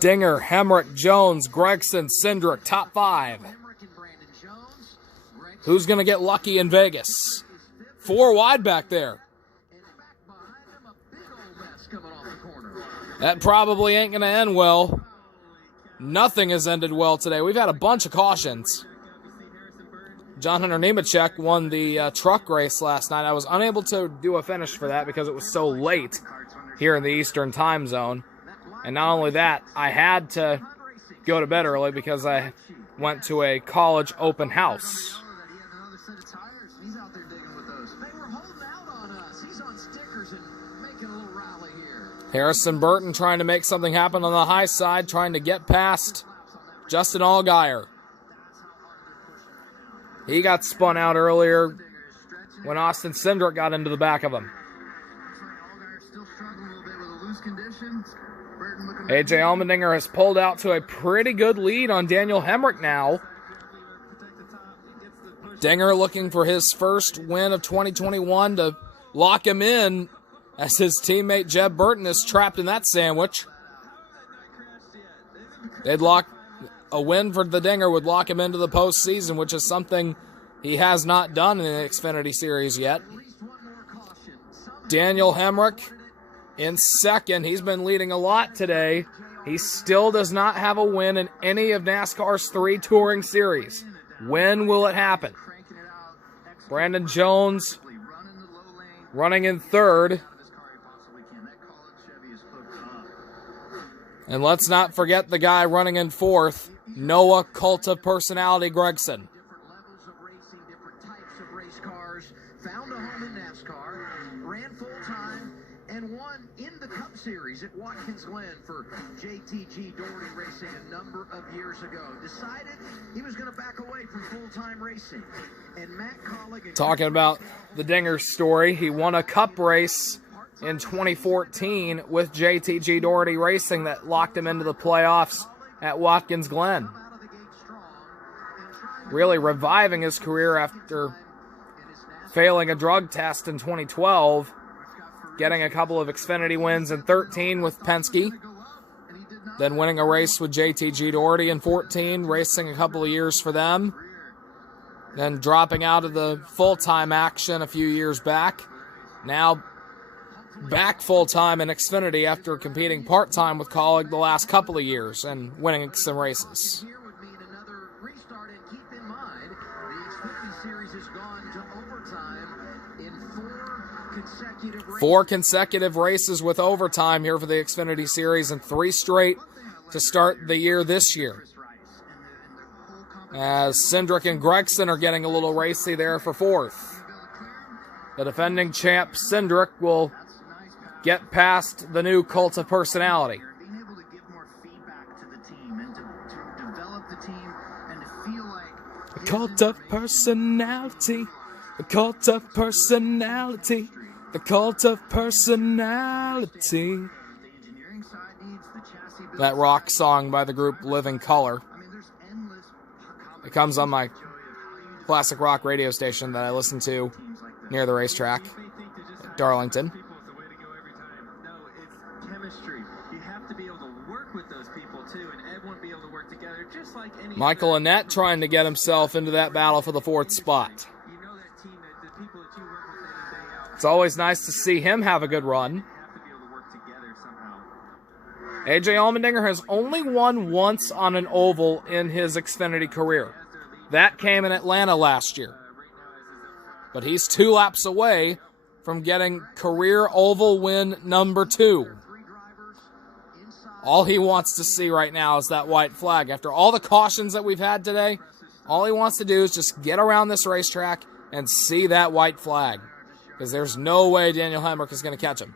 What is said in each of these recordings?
Dinger, Hemric, Jones, Gregson, Cindric, top 5. Who's going to get lucky in Vegas? 4 wide back there. That probably ain't going to end well. Nothing has ended well today. We've had a bunch of cautions. John Hunter Nemechek won the truck race last night. I was unable to do a finish for that because it was so late here in the Eastern time zone. And not only that, I had to go to bed early because I went to a college open house. Harrison Burton trying to make something happen on the high side, trying to get past Justin Allgaier. He got spun out earlier when Austin Cindric got into the back of him. AJ Allmendinger has pulled out to a pretty good lead on Daniel Hemric now. Dinger looking for his first win of 2021 to lock him in as his teammate Jeb Burton is trapped in that sandwich. They'd lock a win for the Dinger would lock him into the postseason, which is something he has not done in the Xfinity Series yet. Daniel Hemric in second. He's been leading a lot today. He still does not have a win in any of NASCAR's 3 touring series. When will it happen? Brandon Jones running in third. And let's not forget the guy running in fourth, Noah Cult of Personality Gregson. Found a home in NASCAR, ran full-time, and won in the Cup Series at Watkins Glen for JTG Doherty Racing a number of years ago. Decided he was going to back away from full-time racing. And Matt Colligan... Talking about the Dinger story, he won a Cup race in 2014 with JTG Doherty Racing that locked him into the playoffs at Watkins Glen. Really reviving his career after failing a drug test in 2012, getting a couple of Xfinity wins in 13 with Penske, then winning a race with JTG Doherty in 14, racing a couple of years for them, then dropping out of the full-time action a few years back, now back full-time in Xfinity after competing part-time with Colleague the last couple of years and winning some races. 4 consecutive races with overtime here for the Xfinity Series and 3 straight to start the year this year. As Cindric and Gregson are getting a little racy there for 4th. The defending champ Cindric will get past the new Cult of Personality. A cult of personality. A cult of personality. The Cult of Personality. That rock song by the group Living Color. It comes on my classic rock radio station that I listen to near the racetrack at Darlington. Michael Annett trying to get himself into that battle for the 4th spot. It's always nice to see him have a good run. AJ Allmendinger has only won once on an oval in his Xfinity career. That came in Atlanta last year. But he's 2 laps away from getting career oval win number 2. All he wants to see right now is that white flag. After all the cautions that we've had today, all he wants to do is just get around this racetrack and see that white flag. Because there's no way Daniel Hemric is going to catch him.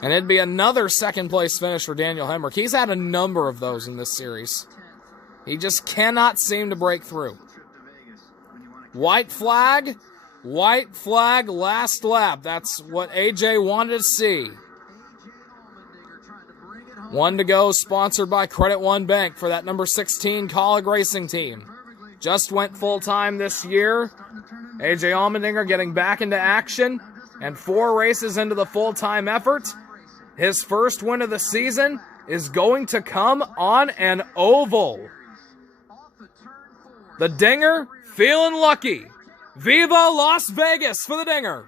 And it'd be another second-place finish for Daniel Hemric. He's had a number of those in this series. He just cannot seem to break through. White flag, last lap. That's what AJ wanted to see. 1 to go, sponsored by Credit One Bank for that number 16 Colleague Racing team. Just went full-time this year. AJ Allmendinger getting back into action, and 4 races into the full-time effort. His first win of the season is going to come on an oval. The Dinger feeling lucky. Viva Las Vegas for the Dinger.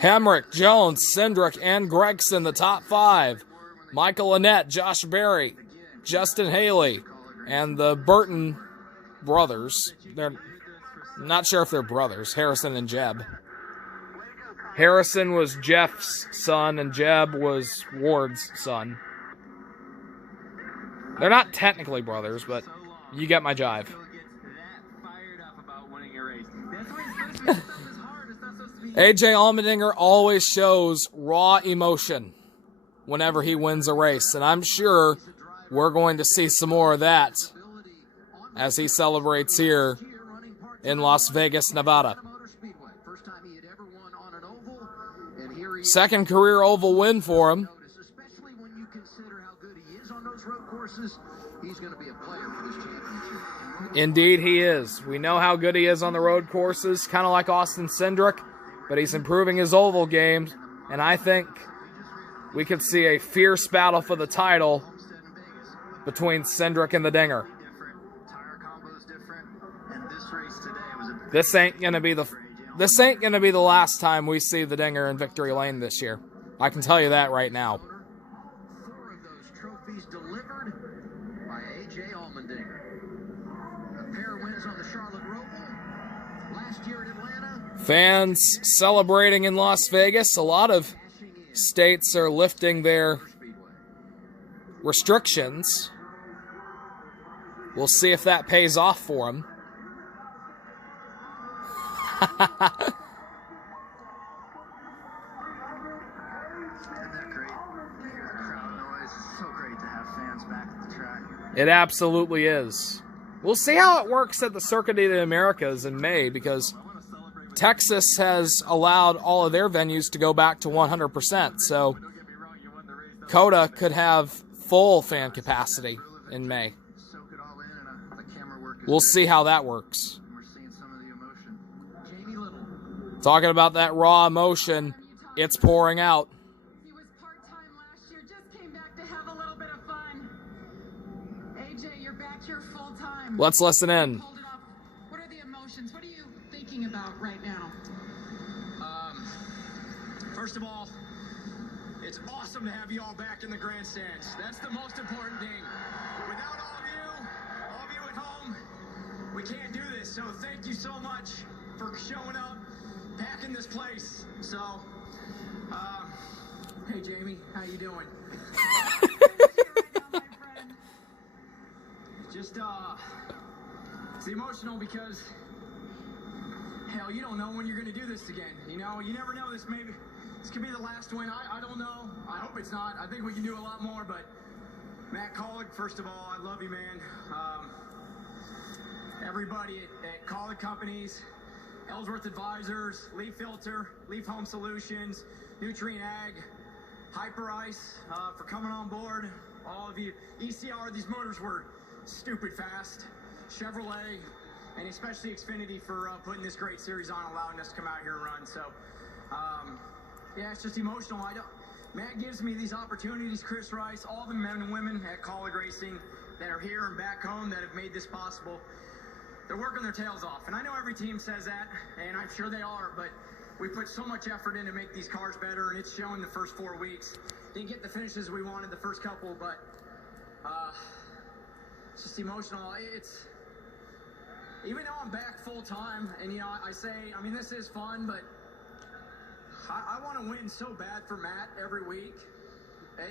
Hemric, Jones, Cindric, and Gregson, the top 5. Michael Annett, Josh Berry, Justin Haley, and the Burton brothers. They're not sure if they're brothers, Harrison and Jeb. Harrison was Jeff's son, and Jeb was Ward's son. They're not technically brothers, but you get my jive. AJ Allmendinger always shows raw emotion whenever he wins a race, and I'm sure we're going to see some more of that as he celebrates here in Las Vegas, Nevada. Second career oval win for him. Indeed he is. We know how good he is on the road courses, kind of like Austin Cindric, but he's improving his oval game, and I think we could see a fierce battle for the title between Cindric and the Dinger. This ain't gonna be the last time we see the Dinger in victory lane this year. I can tell you that right now. 4 of those trophies delivered by AJ Allmendinger. A pair of wins on the Charlotte Roval. Last year at Atlanta. Fans celebrating in Las Vegas. A lot of states are lifting their restrictions. We'll see if that pays off for them. Isn't that great? You hear the crowd noise. It's so great to have fans back at the track. It absolutely is. We'll see how it works at the Circuit of the Americas in May, because Texas has allowed all of their venues to go back to 100%. So COTA could have full fan capacity in May. We'll see how that works. Talking about that raw emotion, it's pouring out. He was part-time last year, just came back to have a little bit of fun. AJ, you're back here full-time. Let's listen in. Hold it up. What are the emotions? What are you thinking about right now? First of all, it's awesome to have you all back in the grandstands. That's the most important thing. Without all of you at home, we can't do this. So thank you so much for showing up, packing this place. So, hey Jamie, how you doing? Just, it's emotional because, hell, you don't know when you're going to do this again. You know, you never know. This could be the last one. I don't know. I hope it's not. I think we can do a lot more, but Matt Collick, first of all, I love you, man. Everybody at Collick Companies, Ellsworth Advisors, Leaf Filter, Leaf Home Solutions, Nutrient Ag, Hyper Ice, for coming on board. All of you. ECR, these motors were stupid fast. Chevrolet, and especially Xfinity for putting this great series on, allowing us to come out here and run. So, yeah, it's just emotional. Matt gives me these opportunities, Chris Rice, all the men and women at Collick Racing that are here and back home that have made this possible. They're working their tails off, and I know every team says that, and I'm sure they are, but we put so much effort in to make these cars better, and it's shown the first 4 weeks. Didn't get the finishes we wanted the first couple, but it's just emotional. Even though I'm back full time, and you know, I say, I mean, this is fun, but I want to win so bad for Matt every week.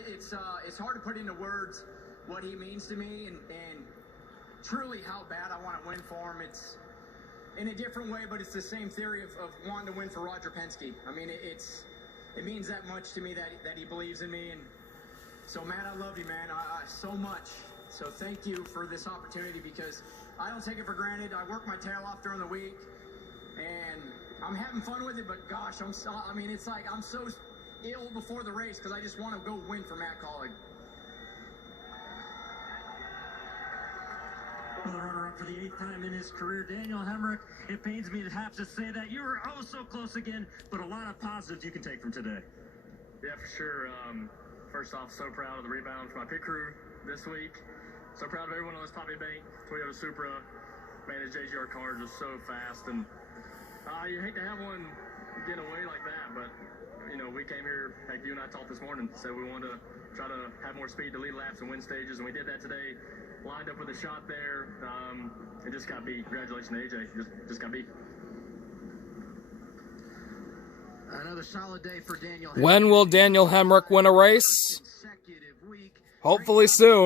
It's hard to put into words what he means to me, and truly how bad I want to win for him. It's in a different way, but it's the same theory of wanting to win for Roger Penske. I mean, it means that much to me that he believes in me, and so Matt, I love you, man, so much. So thank you for this opportunity, because I don't take it for granted. I work my tail off during the week, and I'm having fun with it, but gosh, it's like I'm so ill before the race because I just want to go win for Matt Collick. Well, the runner-up for the 8th time in his career. Daniel Hemric, it pains me to have to say that you were oh so close again, but a lot of positives you can take from today. Yeah, for sure. First off, so proud of the rebound for my pit crew this week. So proud of everyone on this Poppy Bank Toyota Supra. Man, his JGR car is just so fast, and you hate to have one get away like that, but you know, we came here, like you and I talked this morning, said we wanted to try to have more speed to lead laps and win stages, and we did that today. Lined up with a shot there, and just got beat. Congratulations to AJ, just got beat. Another solid day for Daniel. When will Daniel Hemric win a race? Hopefully soon.